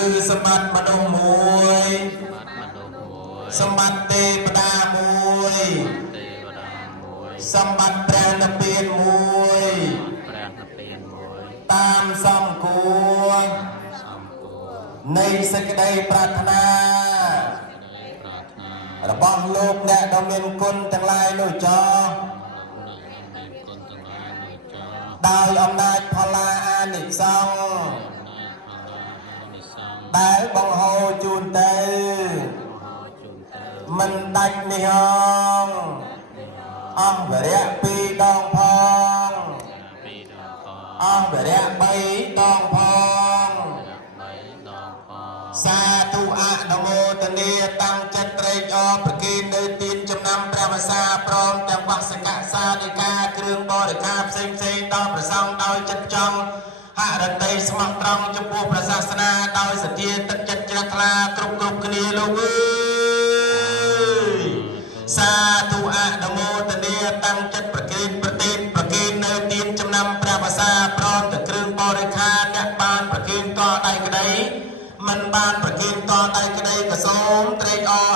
គឺសម្បត្តិមនុស្សមួយសម្បត្តិទេវតាមួយសម្បត្តិព្រះនិព្វានមួយតាមសំគួរនៃសេចក្តីប្រាថ្នារបស់លោកអ្នកដ៏មានគុណទាំងឡាយនោះចោះដោយអំណាចផល្លាអានិសង្ឃដែលបង្ហូរជូនទៅមិនដាច់នេះអស់វរៈ2 ដងផងអស់វរៈ3 ដងផងសាធុអនុមោទនាតាំងចិត្តត្រេកអរប្រគេននៅទានចំណាំព្រះវសាព្រមទាំងវស្សកសាធិកាគ្រឿងបរិការផ្សេងដល់ព្រះសង្ឃដោយចិត្តចង់ហរតីស្មោះត្រង់ចំពោះព្រះសាសនាដោយសទ្ធាទឹកចិត្តជ្រះថ្លាគ្រប់គ្នាលោកអើយសាធុអនុមោទនាតាំងចិត្តប្រគេននៅទានចំណាំព្រះវសាព្រមទាំងគ្រឿងបរិការអ្នកបានប្រគេនតដៃក្តីមិនបានប្រគេនតដៃក្តីក៏សូមត្រេកអរ